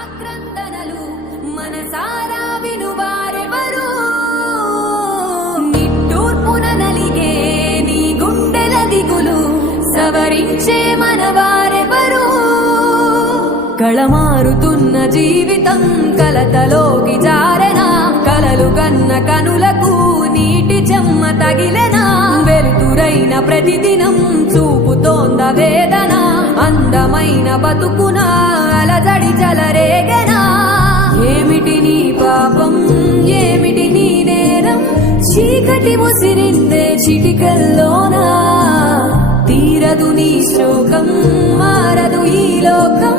ఆక్రందనలు మనసారా వినువారెవరు నిట్టూర్పున నలిగే నీ గుండెల దిగులు సవరించే మనవారెవరు కళమారుతున్న జీవితం కలతలోకి జారెనా కలలు కన్న కనులకు నీటి చెమ్మ తగిలెనా వెలుతురైన ప్రతిదినం చూపుతోంద వేదన అందమైన బతుకున అలజడి చలరేగెనా ఏమిటి నీ పాపం ఏమిటి నీ నేరం చీకటి ముసిరిందే చిటికల్లోనా తీరదు నీ శోకం మారదు ఈ లోకం